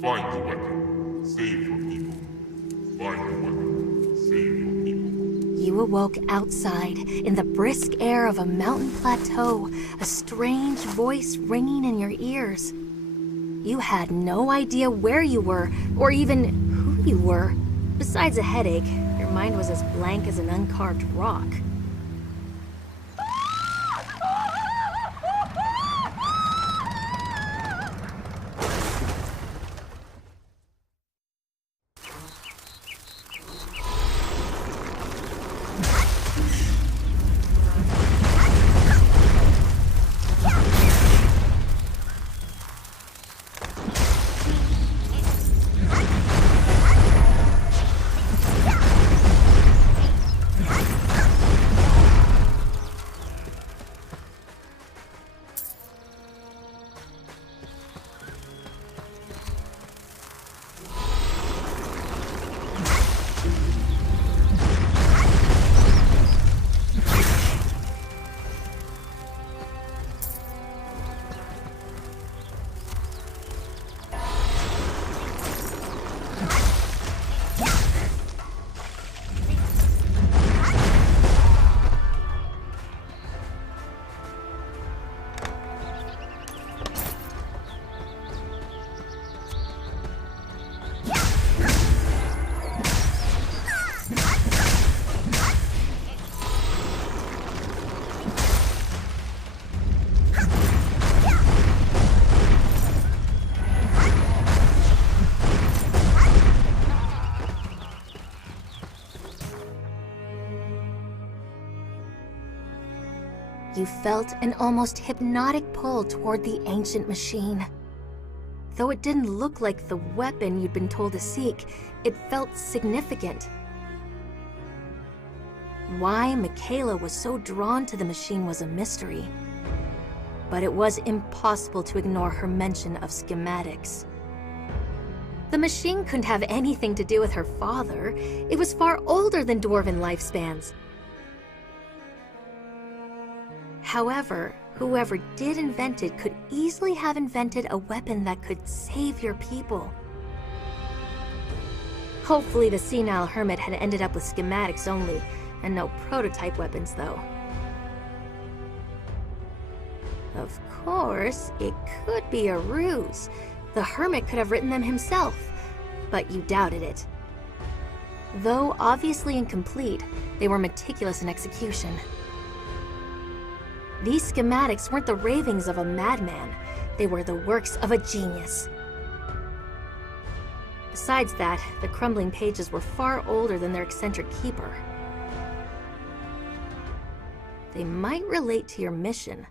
Find the weapon. Save your people. Find the weapon. Save your people. You awoke outside, in the brisk air of a mountain plateau, a strange voice ringing in your ears. You had no idea where you were, or even who you were. Besides a headache, your mind was as blank as an uncarved rock. You felt an almost hypnotic pull toward the ancient machine. Though it didn't look like the weapon you'd been told to seek, it felt significant. Why Michaela was so drawn to the machine was a mystery, but it was impossible to ignore her mention of schematics. The machine couldn't have anything to do with her father. It was far older than Dwarven lifespans. However, whoever did invent it could easily have invented a weapon that could save your people. Hopefully the senile hermit had ended up with schematics only, and no prototype weapons though. Of course, it could be a ruse. The hermit could have written them himself, but you doubted it. Though obviously incomplete, they were meticulous in execution. These schematics weren't the ravings of a madman, they were the works of a genius. Besides that, the crumbling pages were far older than their eccentric keeper. They might relate to your mission.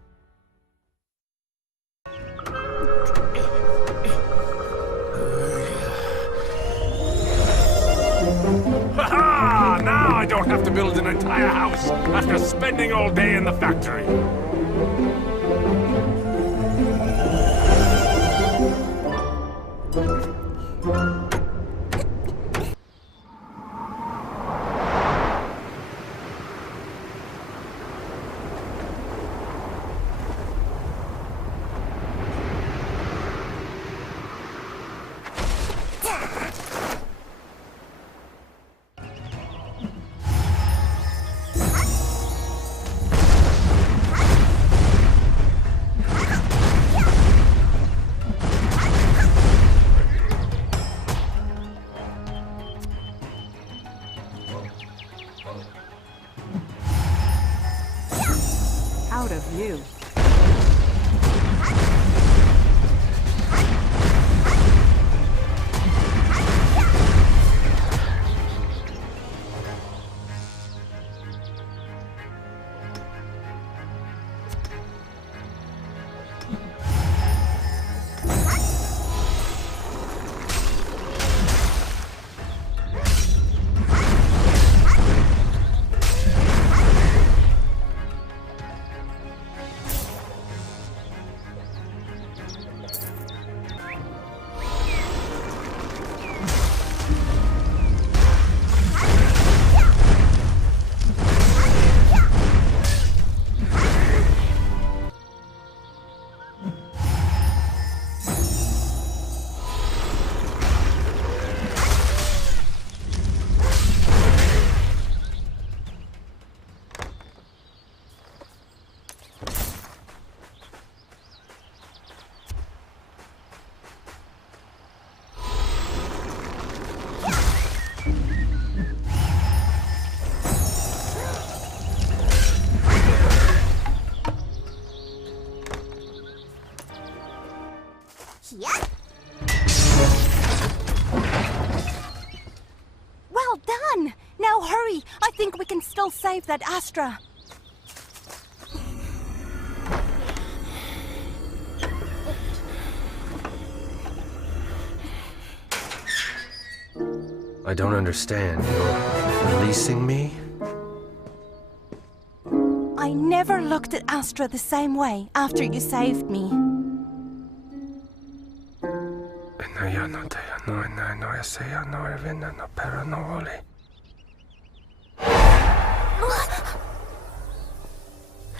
Ha-ha! Now I don't have to build an entire house after spending all day in the factory. Out of view. hurry! I think we can still save that Astra. I don't understand. You're releasing me? I never looked at Astra the same way after you saved me.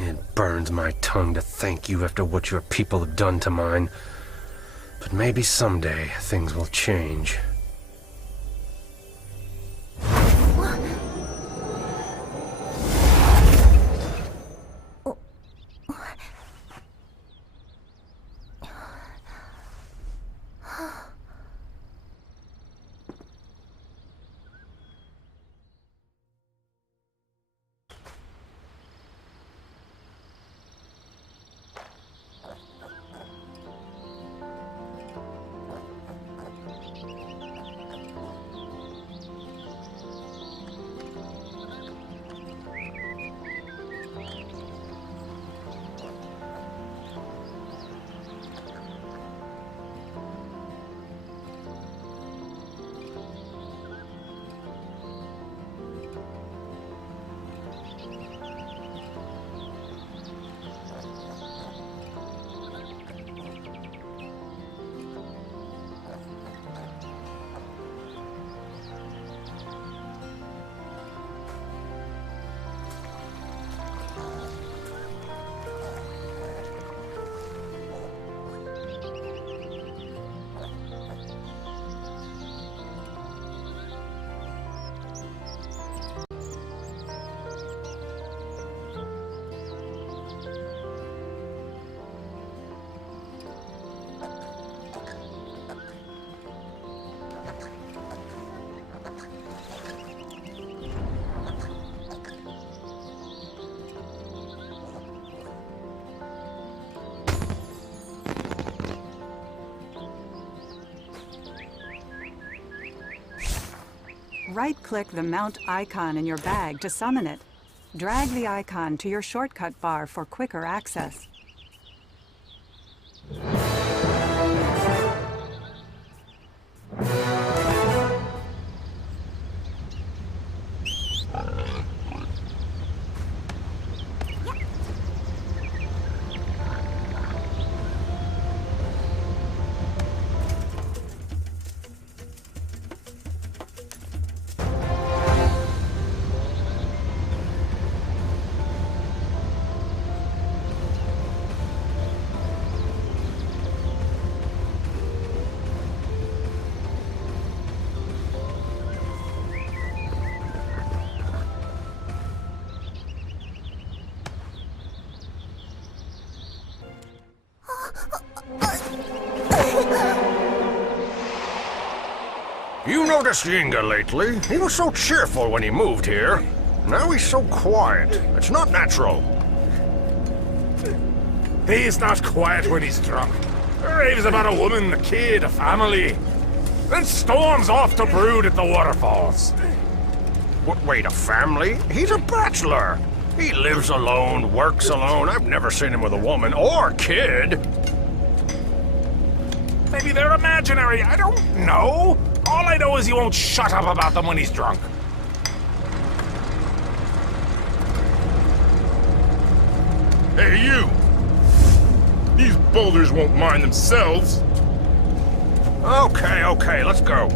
It burns my tongue to thank you after what your people have done to mine. But maybe someday things will change. Right-click the mount icon in your bag to summon it. Drag the icon to your shortcut bar for quicker access. You noticed Yinga lately? He was so cheerful when he moved here. Now he's so quiet. It's not natural. He's not quiet when he's drunk. Raves about a woman, a kid, a family. Then storms off to brood at the waterfalls. Wait, a family? He's a bachelor. He lives alone, works alone. I've never seen him with a woman or kid. Maybe they're imaginary, I don't know. All I know is he won't shut up about them when he's drunk. Hey, you! These boulders won't mind themselves. Okay, let's go.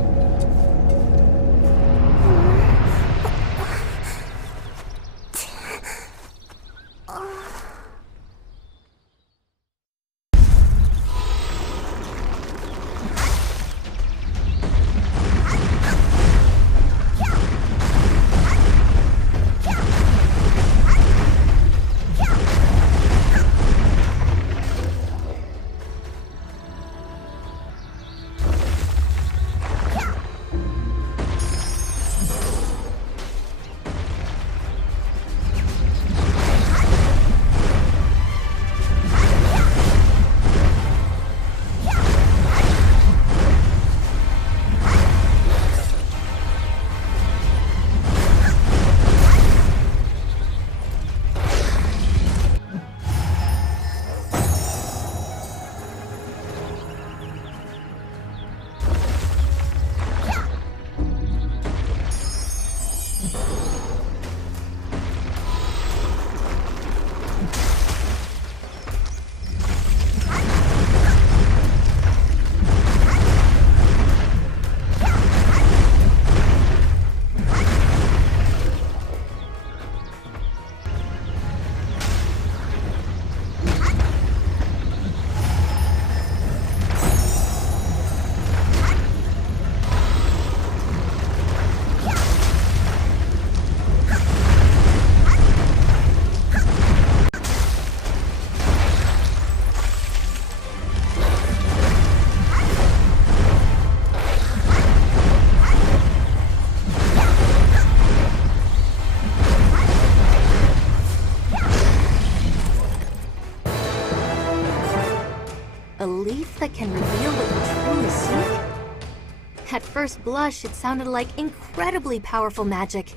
that can reveal what you truly seek? At first blush, it sounded like incredibly powerful magic.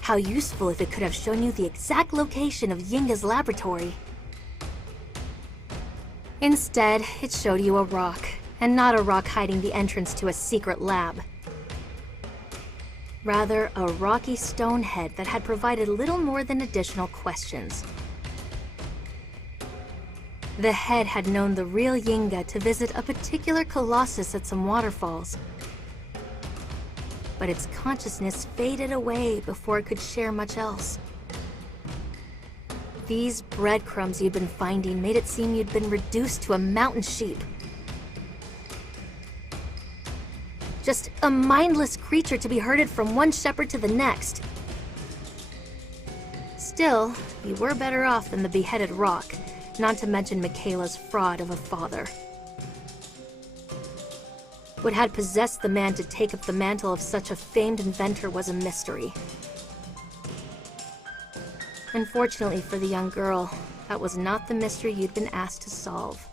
How useful if it could have shown you the exact location of Yinga's laboratory. Instead, it showed you a rock, and not a rock hiding the entrance to a secret lab. Rather, a rocky stone head that had provided little more than additional questions. The head had known the real Yinga to visit a particular colossus at some waterfalls. But its consciousness faded away before it could share much else. These breadcrumbs you'd been finding made it seem you'd been reduced to a mountain sheep. Just a mindless creature to be herded from one shepherd to the next. Still, you were better off than the beheaded rock, not to mention Michaela's fraud of a father. What had possessed the man to take up the mantle of such a famed inventor was a mystery. Unfortunately for the young girl, that was not the mystery you'd been asked to solve.